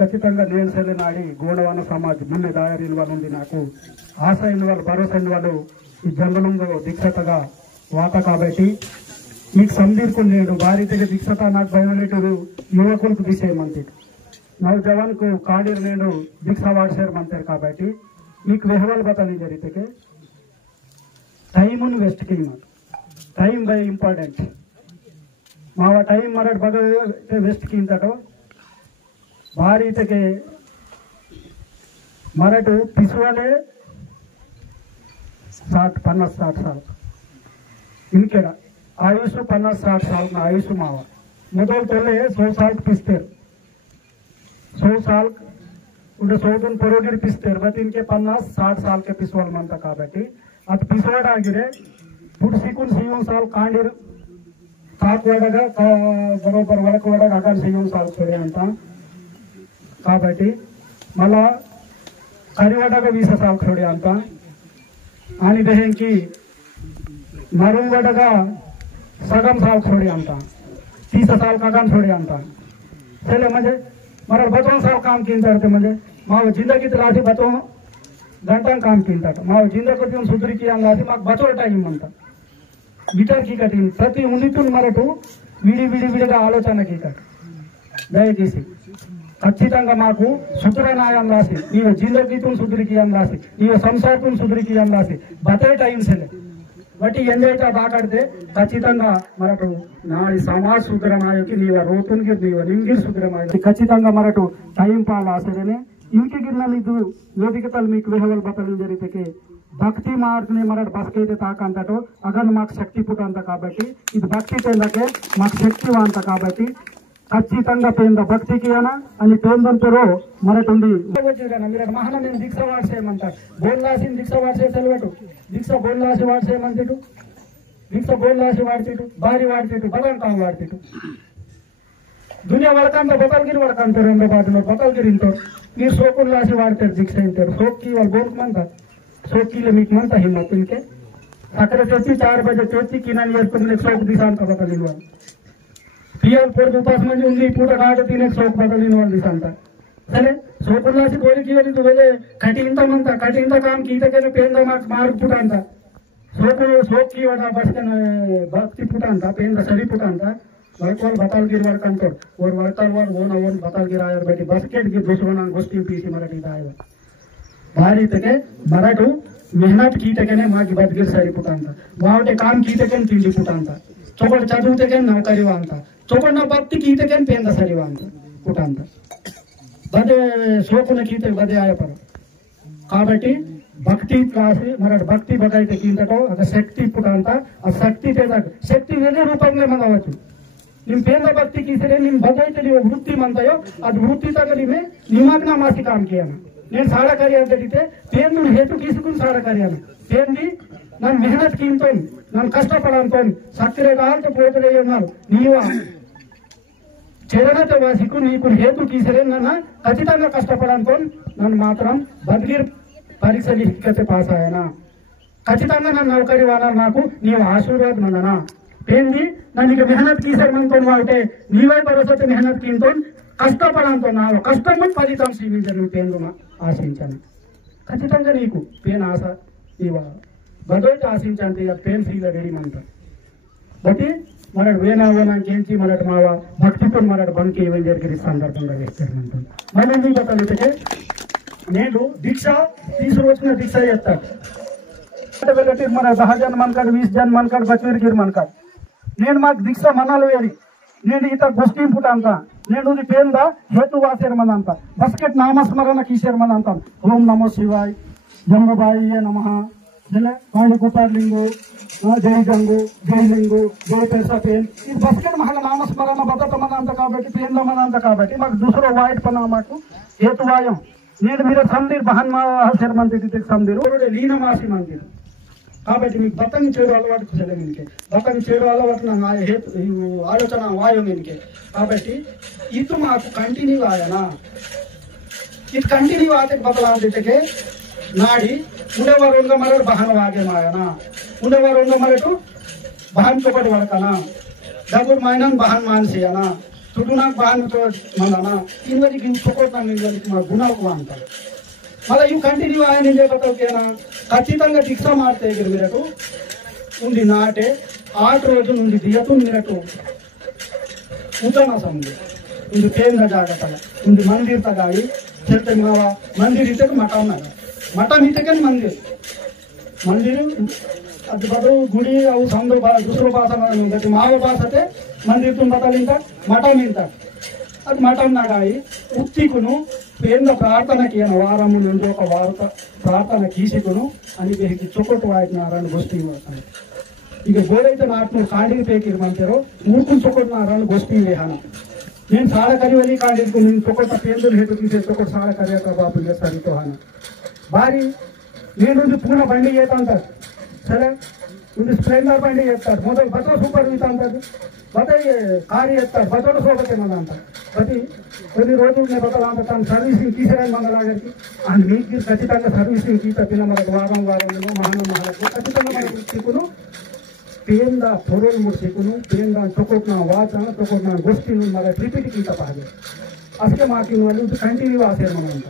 ఖచ్చితంగా నేను సెల్లనాడి గోడవాన సమాజ్ మున్నే దాయరీల వాళ్ళు ఉంది నాకు ఆశ అయిన వాళ్ళు భరోసా అయిన వాళ్ళు ఈ జంగలంలో దీక్షతగా వాత కాబట్టి మీకు సందీర్కొండు భారీతగా దీక్షత నాకు బయోలేటరు యువకులకు దిశేయమంతే నౌజవాన్కు కాడీరు నేను దీక్ష వాడ్సేయమంటారు కాబట్టి మీకు వెహవాలు బతాలి జరిగితే టైమును वेस्ट की मत टाइम बाय इंपॉर्टेंट मावा टाइम मराठ बगल वेस्ट की तटो भारी तके मराठ पिसवाले 60-50 साल इनके आयुष 50-60 साल ना आयुष मावा मोदल तोले 100 साल पिसते 100 साल उन्हें 100 परोगिर पिसते बट इनके 50-60 साल के पिसवाल मनता काबट्टी ಅದು ಪಿಸವಾಡಾಗಿದೆ ಬುಡ್ ಸಿಕ್ಕುನ್ ಸಿಯೋನ್ ಸಾಲ್ ಕಾಂಡಿರ್ ಕಾಕ್ವಾಡಗ ಬರೋಬರ್ వడకవాడಗ అగాన్ సియోన్ సాల్ छोड़े ಅಂತ కాబట్టి మళ్ళా కరివాడగ 20 సాల్ छोड़े ಅಂತ आणि बहन की मरुंगडग सगम साल छोड़े ಅಂತ 30 साल का अगान छोड़े ಅಂತ चले म्हणजे मरा बचवन साल काम कीनते म्हणजे माव जिंदगी राठी बचवन घंटा काम कीनता माव जिंदगी सुधरी की बचो टाइम अंत गिटार की कटी प्रति उन्नीतून मरटू विड़ी विड़ी विड़गा आलोचना की कट दयचेसी ఖచ్చితంగా మాకు సుధరనాయం రాసి నీవు జిందగీతో సుధరికియం రాసి నీవు సంసారతో సుధరికియం రాసి బతే టైం సెలే బట్టి ఎంజాయ్తా బాకడితే ఖచ్చితంగా మరటు నాడి సమాజ్ సుధరనాయకి నీవు రోతునికి నీవు నింగిర్ సుధరనాయ ఖచ్చితంగా మరటు టైం పాల ఆసరేనే इनके गिरना नीतु योगिकतल मीक वेहवल बतल जरिते भक्ति मार्ग ने मरड बसकैते ताकंतटो अगर माक शक्ति पुटंत काबट्टी इद भक्ति तेंदके माक शक्तिवांत काबट्टी ఖచ్చితంగా పేంద భక్తికి అన అని పేందంతరో మరటుంది వచ్చేదన మీరు మహాన నేను దీక్ష వాడ్సేయమంటారు బోల్లాసిన్ దీక్ష వాడ్సే సెలవెటు దీక్ష బోల్లాసి వాడ్సేయమంతేటు దీక్ష బోల్లాసి వాడ్తేటు బారి వాడ్తేటు బలంకాం వాడ్తేటు दुनिया वड़कंत बतलगिरी वड़कंतर बादनो बतलगिरी మీరు సోకులు రాసి వాడతారు దీక్ష అంటారు సోక్కి వాళ్ళు బోర్కు మంత సోక్కిలో మీకు మంత హిమ్మత్ ఇంకే అక్కడ తెచ్చి 4 బజే తెచ్చి కినాని చేసుకుని సోకు దిశాంత బతలిన వాళ్ళు పిఎల్ పొడి ఉపాస్ మంది ఉంది పూట నాట తినే సోకు బతలిన వాళ్ళు దిశాంత సరే సోకులు రాసి కోరికి వెళ్ళి వెళ్ళే కటింత మంత కటింత కామ్ కీతకెళ్ళి పేంద మార్కు పుట అంత సోకులు సోక్కి వాడ బస్కన భక్తి పుట అంత పేంద సరి పుట అంత वड़कवाल बतलगिरी वड़कंतोड़ और वड़कल वाल ओन ओन बतलगिरी आयर बैठी बस्केट की दुश्मन गोष्ठी पीसी मराठी दायवा भारी तके मराठू मेहनत की तकेने मागी बदगिर सरी पुटांता वावटे काम की तकेन तिंडी पुटांता चोपड़ चदू तकेन नौकरी वांता चोपड़ ना भक्ति की तकेन पेंदा सरी वांता पुटांता बदे सोकुने की ते बदे आया पर కాబట్టి భక్తి క్లాసి మరడ భక్తి బగైతే కిందటో అద శక్తి పుటాంతా ఆ శక్తి తేద శక్తి వేరే రూపంలో మనవచ్చు निम पेंद भक्ति की सरे निम बदलते वो वृत्ति मनतायो ಅದು ವೃತ್ತಿ ತಗಲಿ ಮೇ ನಿಮಗ್ನ ಮಾಸಿ ಕಾಮ್ ಕಿಯಾನ నేను ಸಾಡ ಕಾರ್ಯ ಅಂತದಿತೆ ಪೇಂದು ಹೇತು ಕಿಸುಕು ಸಾಡ ಕಾರ್ಯನ ಪೇಂದಿ ನಾನು ಮೆಹನತ್ ಕಿಂತೋನ್ ನಾನು ಕಷ್ಟಪಡಂತೋನ್ ಸಕ್ಕರೆ ಗಾಲ್ತ ಪೋತಲೆ ಉన్నారు ನೀವ చెరనత వాసికు నీకు హేతు కిసరే నన్న ఖచ్చితంగా కష్టపడంతోన్ నన్ను మాత్రం బద్గిర్ పరీక్ష లిఖితే పాస్ అయ్యానా ఖచ్చితంగా నన్ను నౌకరీ వానా నాకు నీవు ఆశీర్వాదం నన్ననా पेंदी ननिगे मेहनत की सर मनतो वाटे नीवे भरोसे मेहनत कींतो कष्टपडंतो ना कष्टम फलितं सीमिंचनु पेंदुना आशिंचनु ఖచ్చితంగా నీకు पेन आश इवा बदोट आशिंचंते या पेन फील रेडी मंत बटी मरड वेना वेना केंची मरड मावा भक्तिपुर मरड बंके इवन जरगिरी संदर्भంగా వేస్తారంట మనని బతలితే నేను దీక్ష తీసుకొచ్చిన దీక్ష చేస్తా అంటే మన 10 జన్ మనకడ 20 జన్ మనకడ బచ్వీర్ మనకడ నేను మాకు దీక్ష మనాలు వేడి నేను ఈత గోష్ఠీ పుటంత నేను పేంద హేతు వాసేరమన అంత బస్కెట్ నామస్మరణ కీసేరమన అంత ఓం నమో శివాయ జంగబాయి నమః జల కాళీ గోపాలింగో జై గంగో జై లింగో జై పేసపేన్ ఈ బస్కెట్ మహల నామస్మరణ బతమన అంత కాబట్టి పేందమన అంత కాబట్టి మాకు दूसरो वाइट पना మాకు హేతు వాయం నేను మీరు సందీర్ బహన్ మా హసరమంతి తితే సందీరు లీనమాసి మందిర్ కాబట్టి మీకు బతని చేరు అలవాటు చేయలేదు ఇంకే బతని చేరు అలవాటు నా హేతు ఆలోచన వాయం ఇంకే కాబట్టి ఇది మాకు కంటిన్యూ ఆయనా ఇది కంటిన్యూ ఆతే బదలాందితే నాడి ఉండవరుంగ మరడు బహన వాగే మాయనా ఉండవరుంగ మరడు బహన్ తోపటి వడకనా డబుల్ మైనన్ బహన్ మాన్సియనా सुटूनाक बांधतो मला इंग्रजी गिन चुकोटना इंग्रजी మా గుణాలకు అంటారు మళ్ళీ ఇవి కంటిన్యూ ఆయన ఏం చేయబోతావుకేనా ఖచ్చితంగా దీక్ష మారితే మీరు ఉంది నాటే 8 రోజు నుండి దియతు మినటు उतना समझे उनके केंद्र जागता उनके मंदिर तक आई चलते मावा मंदिर इतने मठ नीचे के मंदिर मंदिर अब बदल गुड़ी और समझो दूसरों भाषा में माव भाषा थे मंदिर तुम बता लिंता मठ मिलता अब मठ नागाई उत्तिकुनु केंद्र प्रार्थना किया वारम నుండి ఒక వార్త ప్రార్థన కీసికును అని బెహికి చొకొట్టు వాయినారని గోష్ఠి ಮಾಡ್ತಾರೆ ಈಗ ಗೋಡೈತೆ ನಾಟ್ನು ಕಾಂಡಿಗೆ ಬೇಕಿರು ಮಂತೆರೋ ಮೂರ್ಕುನ್ ಚೊಕೊಟ್ನಾರನ್ನು ಗೋಷ್ಠಿ ವಿಹಾನ నేను సాడ కరివలి కాండికు నేను చొకొట్ట పేందులు హేతు తీసే చొకొట్ట సాడ కరియత బాపు చేస్తాను తో హాన బారి నేను పూర్ణ బండి చేస్తాంటారు సరే ఇది స్ప్లెండర్ బండి చేస్తారు మొదలు బతో సూపర్ ఇస్తాంటారు బతో కారు చేస్తారు బతోడు సోబతే అంటారు ప్రతి కొన్ని రోజులు నేను బతలాంట తను సర్వీసింగ్ తీసేయాలి మంగళాగరికి అండ్ మీకు ఖచ్చితంగా సర్వీసింగ్ తీత పిల్ల మనకు వారం వారంలో మహానకు ఖచ్చితంగా మనకు చిక్కును पेंदा थोड़े मुर्शिकुनु पेंदा चोकोटना वाचना चोकोटना गोष्ठी मग रिपीट की पाहिजे असे मार्किंग वाली कंटिन्यू असेल म्हणून